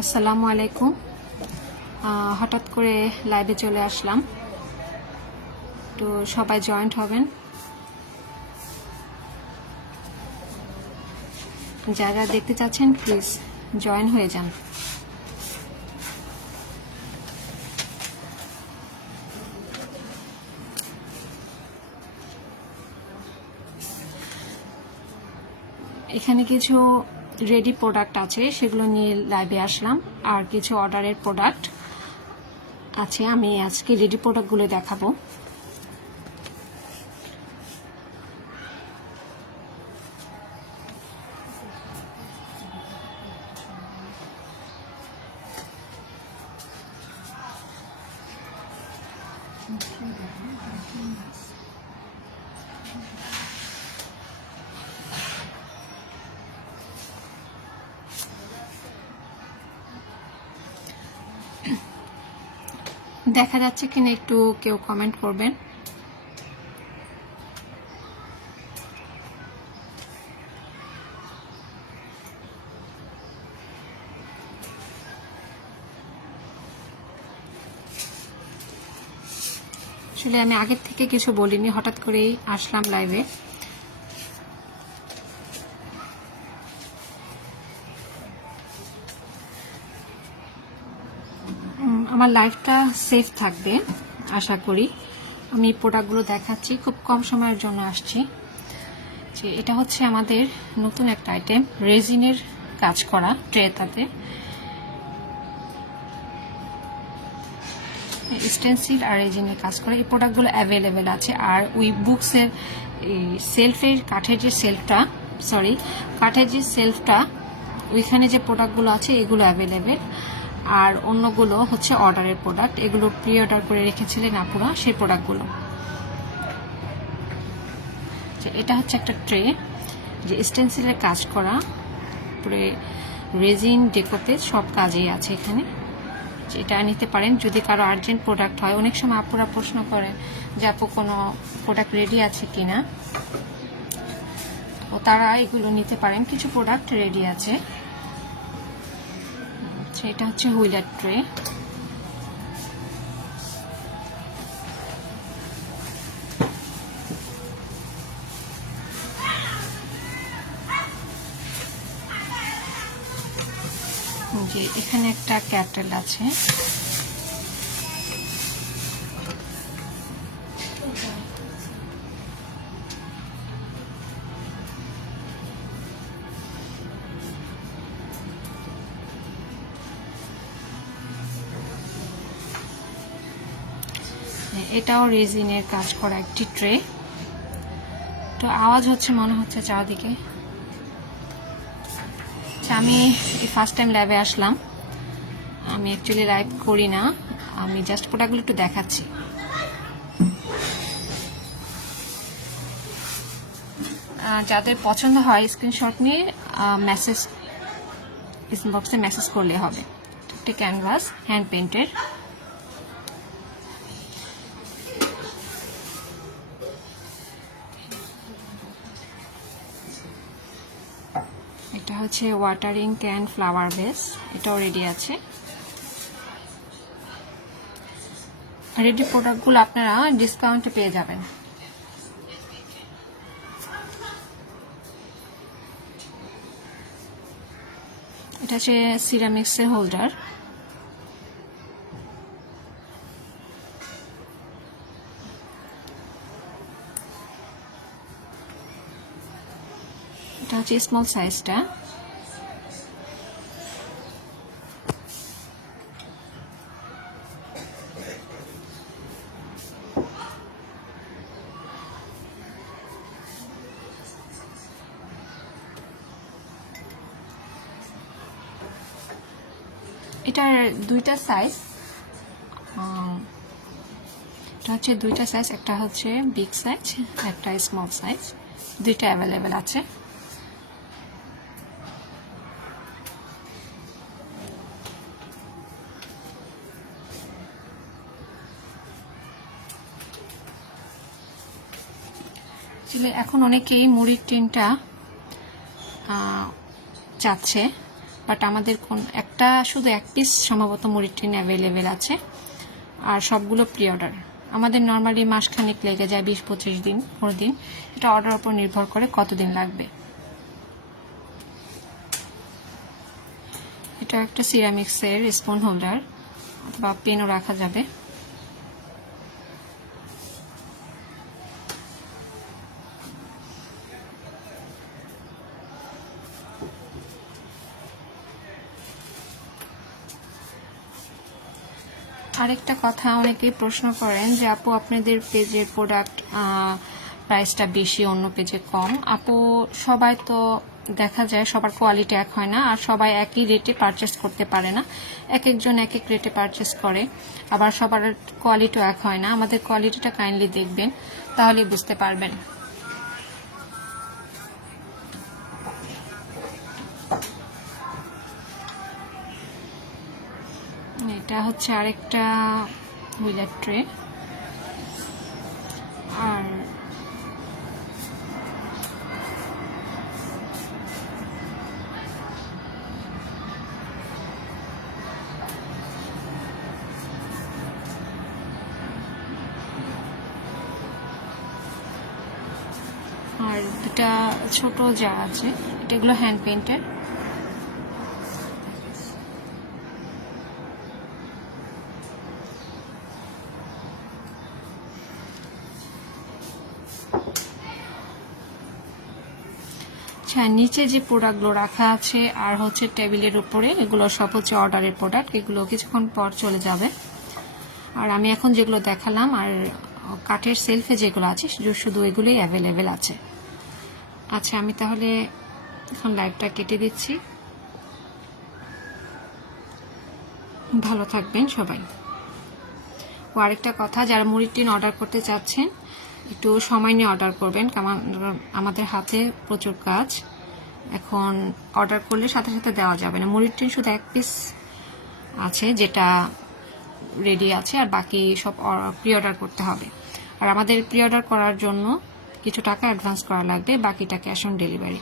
আসসালামু আলাইকুম। হঠাৎ করে লাইভে চলে আসলাম, তো সবাই জয়েন্ট হবেন। যারা দেখতে চাচ্ছেন প্লিজ জয়েন হয়ে যান। এখানে কিছু রেডি প্রোডাক্ট আছে, সেগুলো নিয়ে লাইভে আসলাম। আর কিছু অর্ডারের প্রোডাক্ট আছে, আমি আজকে রেডি প্রোডাক্টগুলো দেখাবো। দেখা যাচ্ছে কিনা একটু কেউ কমেন্ট করবেন। আসলে আমি আগের থেকে কিছু বলিনি, হঠাৎ করেই আসলাম লাইভে। আমার লাইফটা সেফ থাকবে আশা করি। আমি প্রোডাক্টগুলো দেখাচ্ছি, খুব কম সময়ের জন্য আসছি। যে এটা হচ্ছে আমাদের নতুন একটা আইটেম, রেজিনের কাজ করা ট্রেটাতে স্টেনসিল আর রেজিনের কাজ করা। এই প্রোডাক্টগুলো অ্যাভেলেবেল আছে। আর ওই বুকসের সেলফের কাঠের যে সেলফটা ওইখানে যে প্রোডাক্টগুলো আছে এগুলো অ্যাভেলেবেল। আর অন্যগুলো হচ্ছে অর্ডারের প্রোডাক্ট, এগুলো প্রি অর্ডার করে রেখেছিলেন আপুরা, সেই প্রোডাক্টগুলো। এটা হচ্ছে একটা ট্রে, যে স্টেনসিলের কাজ করা, পুরো রেজিন ডেকোতে সব কাজেই আছে এখানে। এটা নিতে পারেন যদি কারো আর্জেন্ট প্রোডাক্ট হয়। অনেক সময় আপুরা প্রশ্ন করে যে আপু কোনো প্রোডাক্ট রেডি আছে কিনা, ও তারা এগুলো নিতে পারেন। কিছু প্রোডাক্ট রেডি আছে। এটা হচ্ছে হুইলার ট্রে। যে এখানে একটা ক্যাটেল আছে, এটাও রেজিনের কাজ করা একটি ট্রে। তো আওয়াজ হচ্ছে মনে হচ্ছে চারদিকে। আমি ফার্স্ট টাইম লাইভে আসলাম। আমি অ্যাকচুয়ালি লাইভ করি না, আমি জাস্ট প্রোডাক্টগুলো একটু দেখাচ্ছি। যাদের পছন্দ হয় স্ক্রিনশট নিয়ে মেসেজ ইনবক্সে মেসেজ করলে হবে। একটা ক্যানভাস হ্যান্ড পেন্টের। এটা হচ্ছে ওয়াটারিং ক্যান ফ্লাওয়ার বেস, এটাও রেডি আছে। রেডি প্রোডাক্টগুলো আপনারা ডিসকাউন্টে পেয়ে যাবেন। এটা হচ্ছে সিরামিক্সের হোল্ডার। এটা হচ্ছে স্মল সাইজটা। এটার দুইটা সাইজ, এটা হচ্ছে দুইটা সাইজ, একটা হচ্ছে বিগ সাইজ, একটা স্মল সাইজ, দুইটা অ্যাভেলেবেল আছে। এখন অনেকেই মুড়ির টিনটা চাচ্ছে, বাট আমাদের একটা শুধু এক পিস সম্ভবত মুড়ির টিন অ্যাভেলেবেল আছে, আর সবগুলো প্রি অর্ডার। আমাদের নর্মালি মাসখানেক লেগে যায়, 20-25 দিন 15 দিন, এটা অর্ডার উপর নির্ভর করে কতদিন লাগবে। এটা একটা সিরামিক্সের স্পুন হোল্ডার অথবা পেনও রাখা যাবে। আরেকটা কথা, অনেকেই প্রশ্ন করেন যে আপু আপনাদের পেজের প্রোডাক্ট প্রাইসটা বেশি, অন্য পেজে কম। আপু সবাই তো দেখা যায় সবার কোয়ালিটি এক হয় না, আর সবাই একই রেটে পারচেস করতে পারে না, এক একজন এক এক রেটে পারচেস করে, আবার সবার কোয়ালিটিও এক হয় না। আমাদের কোয়ালিটিটা কাইন্ডলি দেখবেন, তাহলে বুঝতে পারবেন। এটা হচ্ছে আরেকটা হুইলার ট্রে। আর দুটা ছোট যা আছে, এগুলো হ্যান্ড পেইন্টের। নিচে যে প্রোডাক্টগুলো রাখা আছে আর হচ্ছে টেবিলের উপরে, এগুলো সব হচ্ছে অর্ডারের প্রোডাক্ট, এগুলো কিছুক্ষণ পর চলে যাবে। আর আমি এখন যেগুলো দেখালাম আর কাঠের সেলফে যেগুলো আছে শুধু এগুলোই অ্যাভেলেবেল আছে। আচ্ছা, আমি তাহলে এখন লাইভটা কেটে দিচ্ছি। ভালো থাকবেন সবাই। ও আরেকটা কথা, যারা মুড়ির টিন অর্ডার করতে চাচ্ছেন একটু সময় নিয়ে অর্ডার করবেন, কারণ আমাদের হাতে প্রচুর কাজ। এখন অর্ডার করলে সাথে সাথে দেওয়া যাবে না। মুড়ির টিন শুধু এক পিস আছে যেটা রেডি আছে, আর বাকি সব প্রি অর্ডার করতে হবে। আর আমাদের প্রি অর্ডার করার জন্য কিছু টাকা অ্যাডভান্স করা লাগবে, বাকিটা ক্যাশ অন ডেলিভারি।